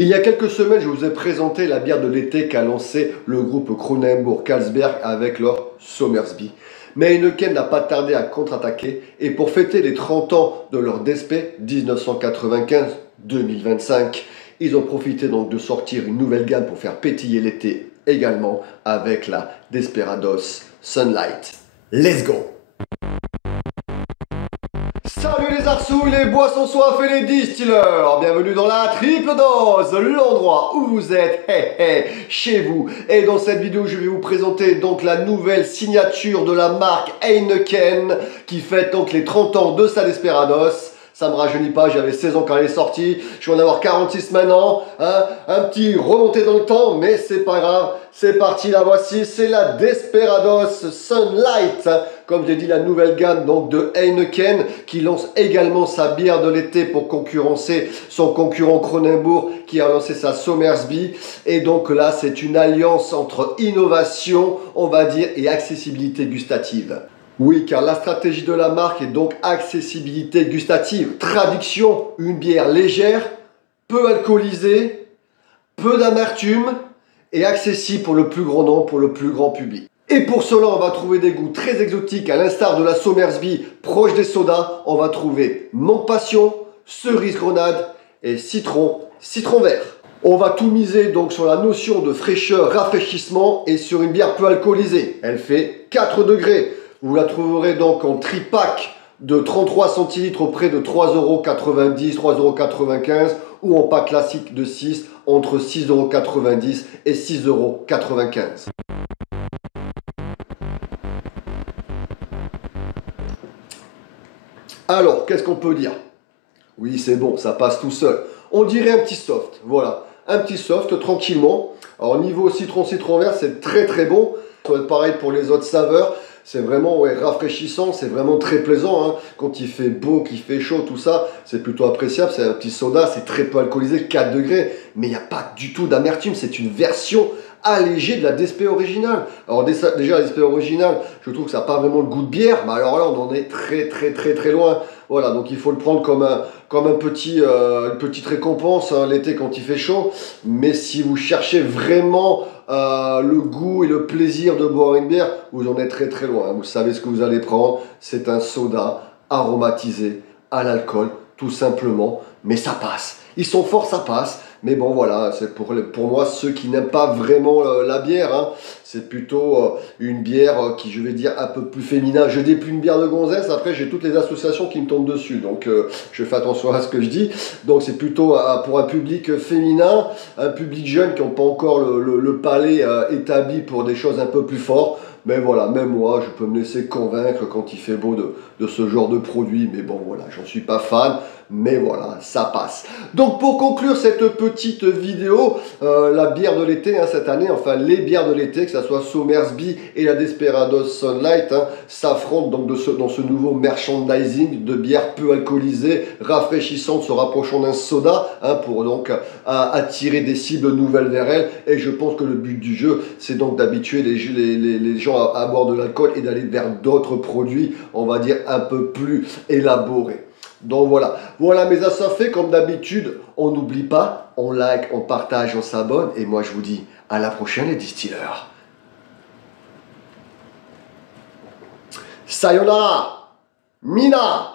Il y a quelques semaines, je vous ai présenté la bière de l'été qu'a lancé le groupe Kronenbourg-Carlsberg avec leur Somersby. Mais Heineken n'a pas tardé à contre-attaquer et pour fêter les 30 ans de leur Despé 1995-2025, ils ont profité donc de sortir une nouvelle gamme pour faire pétiller l'été également avec la Desperados Sunlight. Let's go! Salut les arsous, les boissons soif et les distilleurs. Bienvenue dans la triple dose, l'endroit où vous êtes, chez vous. Et dans cette vidéo, je vais vous présenter donc la nouvelle signature de la marque Heineken qui fête donc les 30 ans de sa Desperados. Ça me rajeunit pas, j'avais 16 ans quand elle est sortie, je vais en avoir 46 maintenant, hein, un petit remonté dans le temps, mais c'est pas grave, c'est parti, la voici, c'est la Desperados Sunlight, comme j'ai dit, la nouvelle gamme donc de Heineken, qui lance également sa bière de l'été pour concurrencer son concurrent Kronenbourg, qui a lancé sa Somersby, et donc là c'est une alliance entre innovation, on va dire, et accessibilité gustative. Oui, car la stratégie de la marque est donc accessibilité gustative. Traduction, une bière légère, peu alcoolisée, peu d'amertume et accessible pour le plus grand nombre, pour le plus grand public. Et pour cela, on va trouver des goûts très exotiques, à l'instar de la Somersby, proche des sodas. On va trouver menthe passion, cerise grenade et citron vert. On va tout miser donc sur la notion de fraîcheur, rafraîchissement et sur une bière peu alcoolisée. Elle fait 4 degrés. Vous la trouverez donc en tripack de 33 centilitres au prix de 3,90 €, 3,95 € ou en pack classique de 6 entre 6,90 € et 6,95 €. Alors, qu'est-ce qu'on peut dire? Oui, c'est bon, ça passe tout seul. On dirait un petit soft, voilà. Un petit soft, tranquillement. Alors, niveau citron vert, c'est très très bon. Ça va être pareil pour les autres saveurs. C'est vraiment rafraîchissant, c'est vraiment très plaisant. Hein. Quand il fait beau, qu'il fait chaud, tout ça, c'est plutôt appréciable. C'est un petit soda, c'est très peu alcoolisé, 4 degrés. Mais il n'y a pas du tout d'amertume. C'est une version allégée de la Despé originale. Alors déjà, la Despé originale, je trouve que ça n'a pas vraiment le goût de bière. Mais alors là, on en est très loin. Voilà, donc il faut le prendre comme une petite récompense hein, l'été quand il fait chaud. Mais si vous cherchez vraiment le goût et le plaisir de boire une bière, vous en êtes très loin. Vous savez ce que vous allez prendre, c'est un soda aromatisé à l'alcool, tout simplement. Mais ça passe. Ils sont forts, ça passe. Mais bon, voilà, c'est pour moi ceux qui n'aiment pas vraiment la bière. Hein. C'est plutôt une bière qui, je vais dire, un peu plus féminin. Je dis plus une bière de gonzesse. Après, j'ai toutes les associations qui me tombent dessus. Donc, je fais attention à ce que je dis. Donc, c'est plutôt pour un public féminin, un public jeune qui n'a pas encore le palais établi pour des choses un peu plus fortes. Mais voilà, même moi, je peux me laisser convaincre quand il fait beau de ce genre de produit. Mais bon, voilà, j'en suis pas fan. Mais voilà, ça passe. Donc pour conclure cette petite vidéo, la bière de l'été hein, cette année, enfin les bières de l'été, que ce soit Somersby et la Desperados Sunlight, hein, s'affrontent donc dans ce nouveau merchandising de bières peu alcoolisées, rafraîchissantes, se rapprochant d'un soda, hein, pour donc attirer des cibles nouvelles vers elles. Et je pense que le but du jeu, c'est donc d'habituer les gens à boire de l'alcool et d'aller vers d'autres produits, on va dire, un peu plus élaborés. Donc voilà mes assoiffés, comme d'habitude, on n'oublie pas, on like, on partage, on s'abonne, et moi je vous dis à la prochaine les distilleurs. Sayonara, Mina.